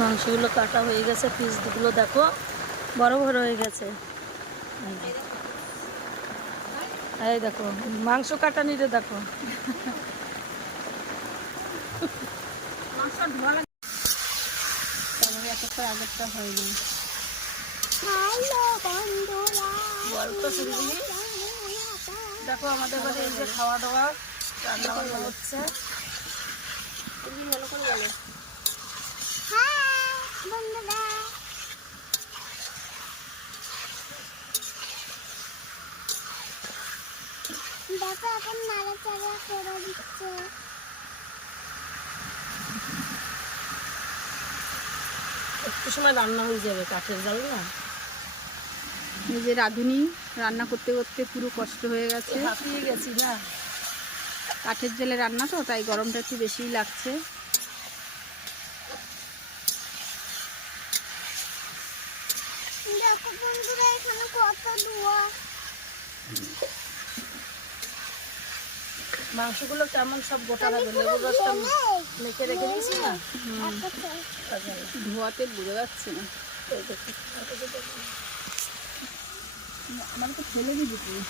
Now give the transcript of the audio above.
মাংসগুলো কাটা হয়ে গেছে, পিসগুলো দেখো, বড় বড় হয়ে গেছে। এই দেখো, মাংস কাটা নিতে দেখো। আগেরটা দেখো আমাদের বাড়ি এই যে খাওয়া দাওয়া রান্না হচ্ছে তুমি ভালো করে বলো হ্যাঁ বন্ধুরা দেখো এখন নাড়াচাড়া করে দিচ্ছে। একটু সময় রান্না হয়ে যাবে কাঠের জাল না? যে রাঁধুনি রান্না করতে করতে পুরো কষ্ট হয়ে গেছে। হাঁপিয়ে গেছি না? কাঠের জলে রান্না তো তাই গরমটা একটু বেশিই লাগছে। দেখো বন্ধুরা এখানে কত ধোয়া। মাংসগুলো কেমন সব গোটা লাগে লেবুর রসটা মেখে রেখে দিয়েছি না? ধোয়াতে বুঝে যাচ্ছে না। আমার তো ফেলে দিবি তুই।